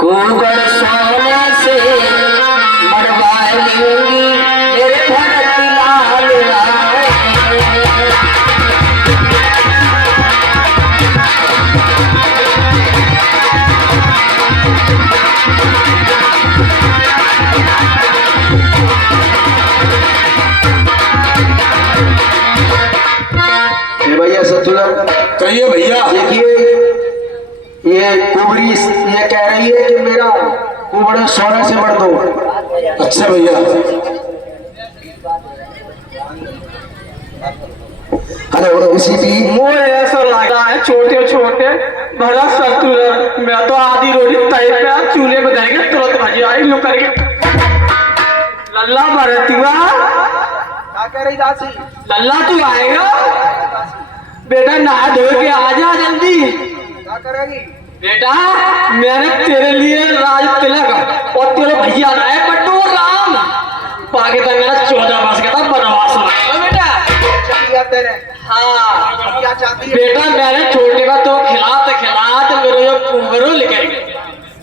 कुंवर सोने से मरवा लूंगी मेरे भरत लाल आए। भैया सतुलर कहिए भैया। देखिए ये कुबरी ये कह रही है कि मेरा कुबड़ सोने से बढ़ दो। अच्छा भैया। हेलो इसी भी मुझे ऐसा लगा है छोटे छोटे भरा सतुलर मैं तो आधी रोटी तय पे चूल्हे में धरेंगे तुरंत भाजी आई लो करेंगे। लल्ला भरतिवा क्या कह रही दासी? लल्ला तू आएगा बेटा नहा धो के आ जा जल्दी। क्या करेगी बेटा मैंने तेरे लिए राज तिलक और तेरे भैया लाए बट्टू राम पाकिस्तान मेरा 14 वर्ष का था बनवास लाया बेटा। तेरे हाँ क्या चाहती है? बेटा मैंने छोटे का तो खिलाते मेरे ये कुंवरों लेकर गए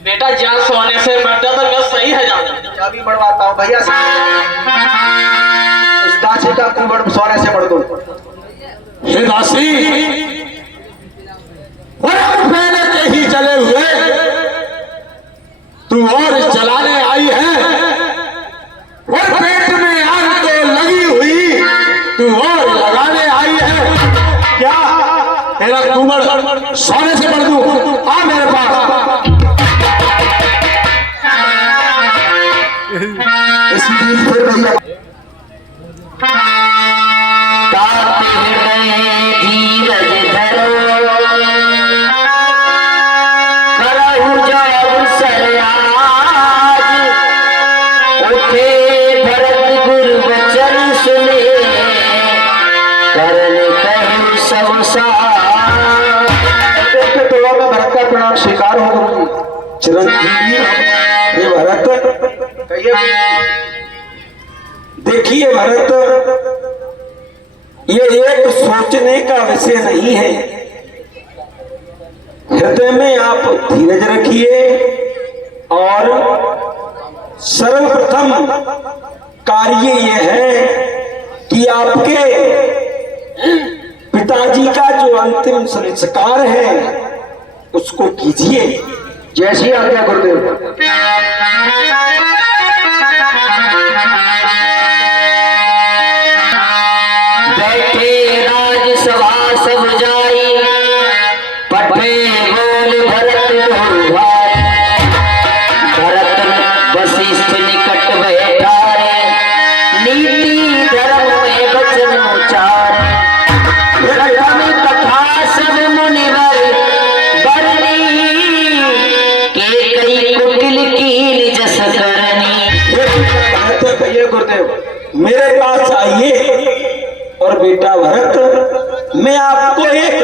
बेटा जा सोने से बढ़ता तो मैं सही है जाना। चाबी बढ़वाता हूँ भैया से। इस दासी का कुबड़ सोने से बढ़ दो। हे दासी पहले के ही चले हुए तू और जलाने आई है और पेट में आग तो लगी हुई तू और लगाने आई है क्या? तेरा कुंवर सोने से बढ़ दूं? आ मेरे पास। इसलिए फिर भैया धीरज धरो करहु जब सरयाज उठे भरत गुरु वचन सुने करन कहु सब साथ। तो मैं भरत का प्रणाम स्वीकार हो गई। चिरंजीवी ये भरत कहिए देखिए भरत ये एक सोचने का विषय नहीं है। हृदय में आप धीरज रखिए और सर्वप्रथम कार्य यह है कि आपके पिताजी का जो अंतिम संस्कार है उसको कीजिए। जैसी आज्ञा गुरुदेव। बैठे राजसभा सब जाई पटे बोल भरत भाई। भरत वशिष्ठ निकट बैठा रे नीति धर्म में वचन उचार। रटन कथा सब मुनिवर बरनी के कई कुटिल कील जस करनी। भैया गुरुदेव मेरे पास आइए और बेटा भरत मैं आपको एक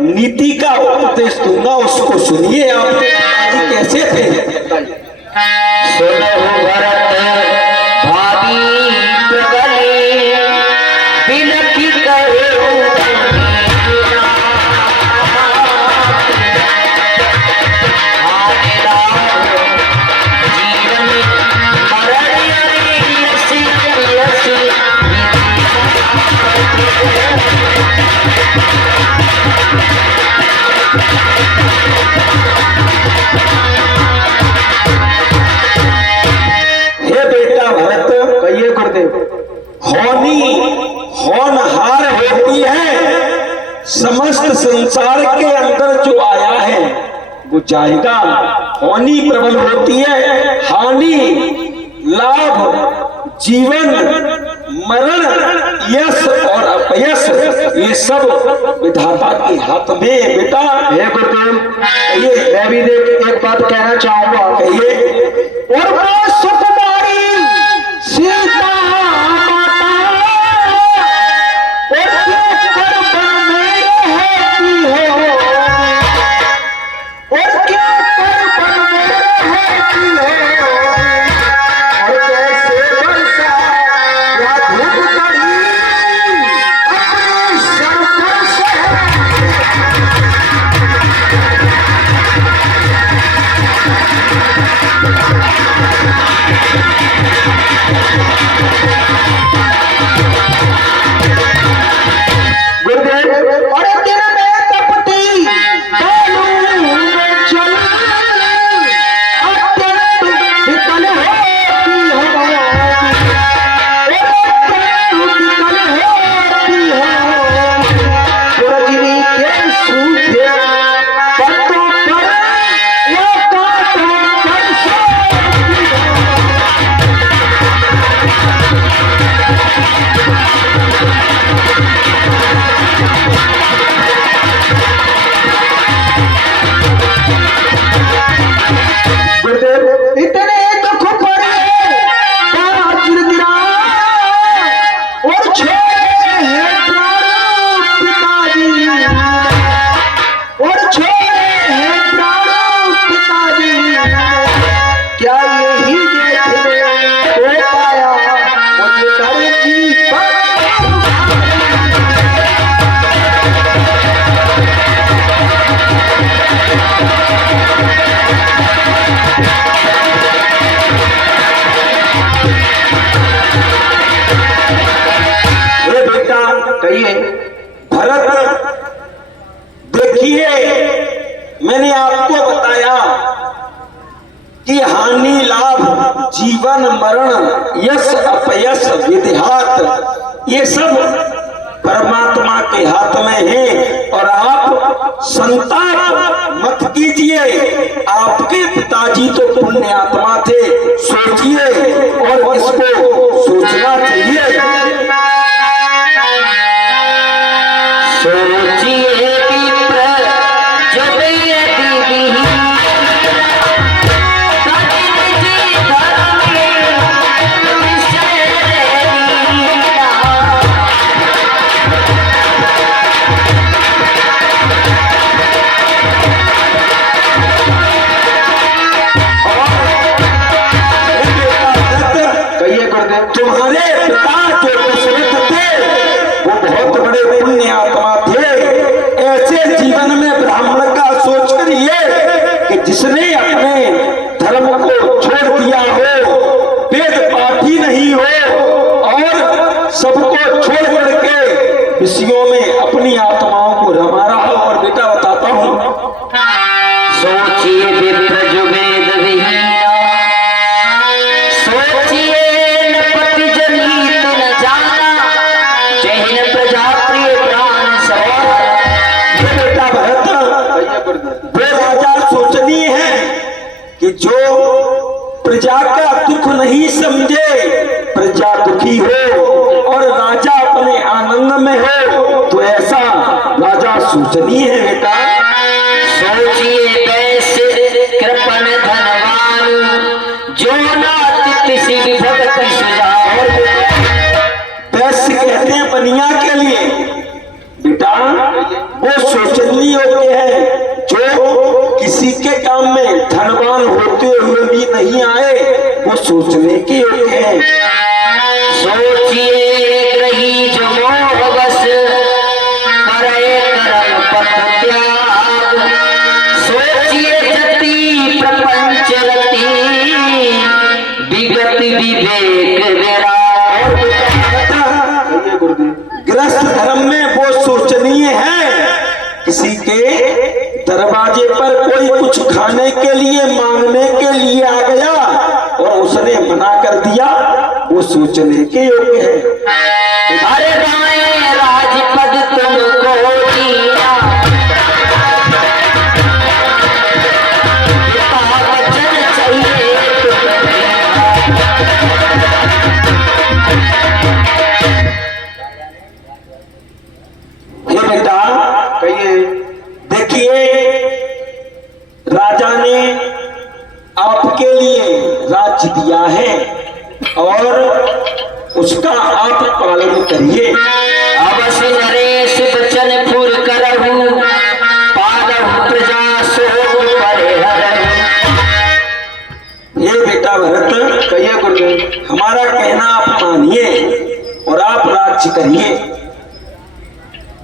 नीति का उपदेश दूंगा उसको सुनिए। आपके पिताजी कैसे थे? सुनहु भरत भाभी प्रबले बिलखि कहे जीवन मरण यसी यसी हे बेटा भरत कहिए गुरुदेव। होनी होनहार होती है। समस्त संसार के अंदर जो आया है वो जाएगा। होनी प्रबल होती है, हानि लाभ जीवन मरण यश और अपयश ये सब विधाता के हाथ में है बेटा। हे गुरुदेव ये मैं भी देख एक बात कहना चाहूंगा। कहिए। और मैं सुकुमारी सीता माता और के कर्म मेरे होती हो और के कर्म मेरे होती हो और कैसे बरसा या धूप कड़ी अपने सर पर से। कि हानि लाभ जीवन मरण यश अपयश विधिहात ये सब परमात्मा के हाथ में है। और आप संताप मत कीजिए, आपके पिताजी तो पुण्य आत्मा थे, सोचिए और इसको सोचना चाहिए। सोचिए विप्र जो वेद विहीन, कठिन जी धर्म विषय लीला। कहिए गुरुदेव। तुम्हारे पिता जो दशरथ थे वो बहुत बड़े पुण्य आत्मा थे। ऐसे जीवन में ब्राह्मण का सोच करिए कि जिसने अपने धर्म को छोड़ दिया हो, वेद पाठी नहीं हो और सबको छोड़ करके विषयों में अपनी आत्माओं को रमा रहा हो। और बेटा बताता हूँ, सोचिए विप्र जो वेद विहीन, सोचिए नपति जनित न जाना, जहिन प्रजा प्रिय प्राण सवार। ये बेटा भरत, कहिए गुरुदेव। वो राजा सोचनीय है कि जो प्रजा का दुख नहीं समझे, प्रजा दुखी हो और राजा अपने आनंद में हो, तो ऐसा राजा सोचनीय है बेटा। सोचिए वैश्य कृपण धनवान, जो नाथ किसी भक्ति सुझाव। वैश्य कहते हैं बनिया के लिए बेटा, वो सोचनीय होते हैं जो किसी के काम में धनवान होते हुए भी नहीं आए, वो सोचने के होते हैं। सोचिए ग्रही जो मोह बस, करे कर्म पथ त्याग। सोचिए जति प्रपंच रति, विगत विवेक विराग। कहिए गुरुदेव। गृहस्थ धर्म में वो सोचनीय है, किसी के दरवाजे पर कोई कुछ खाने के लिए मांगने के लिए आ गया और उसने मना कर दिया, वो सोचने के योग्य है। अरे गाए राजपद तुमको दिया, पिता वचन चाहिए ये बेटा कहिए। देखिए, राजा ने आपके लिए राज्य दिया है और उसका आप पालन करिए। अवश्य नरेश बचन फुर करहु, पालहु प्रजा शोक परिहरहु। ये बेटा भरत, कहिए गुरुदेव। हमारा कहना आप मानिए और आप राज्य करिए।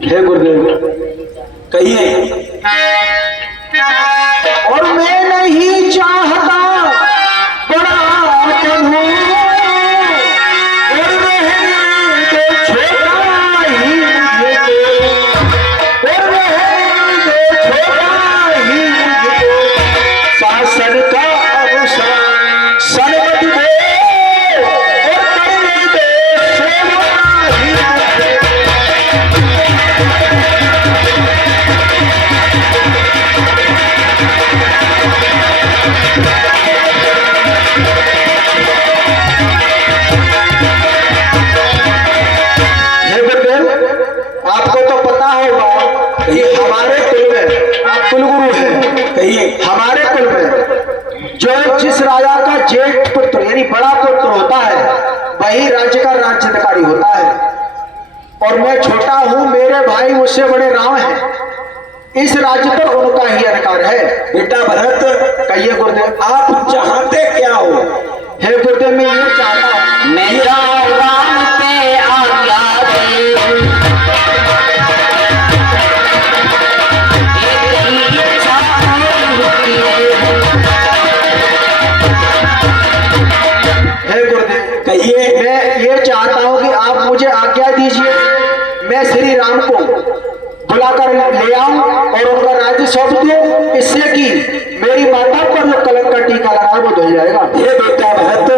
हे गुरुदेव। कहिए, और मैं नहीं चाहता बड़ा बनूं, और रहने दो छोटा ही मुझे, और रहने दो छोटा ही मुझे, शासन का अनुसार सर्वद दो, और करने दो सेवा ही मुझे। आपको तो पता होगा कि हमारे कुल में, आप कुलगुरु हैं, कहिए, हमारे कुल में जो जिस राजा का जेठ पुत्र यानी बड़ा पुत्र होता है, वही राज्य का राज्याधिकारी होता है। और मैं छोटा हूं, मेरे भाई मुझसे बड़े राम हैं, इस राज्य पर उनका ही अधिकार है। बेटा भरत, कहिए गुरुदेव। आप चाहते क्या हो? हे गुरुदेव, मैं ये चाहता हूँ, मैं जाऊं राम पे आज्ञा दे, एक ही इच्छा होती है। हे गुरुदेव, कहिए, मैं ये चाहता हूँ कि आप मुझे आज्ञा दीजिए, मैं श्री राम को बुलाकर कर ले आऊं और उनका राज्य सौंप दूं, इससे कि मेरी माता पर जो कलंक का टीका लगा वो धुल जाएगा। हे बेटा भरत,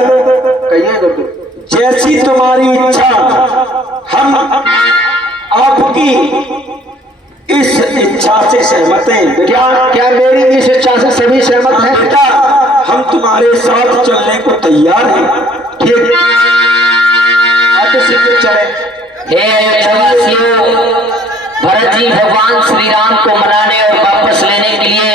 कहिए गुरु। जैसी तुम्हारी इच्छा, हम आपकी इस इच्छा से सहमत हैं। क्या क्या मेरी इस इच्छा से सभी सहमत हैं? बेटा, हम तुम्हारे साथ चलने को तैयार हैं। ठीक, अब शीघ्र चले। हे अयोध्यावासियों, भरत जी भगवान श्री राम को मनाने और वापस लेने के लिए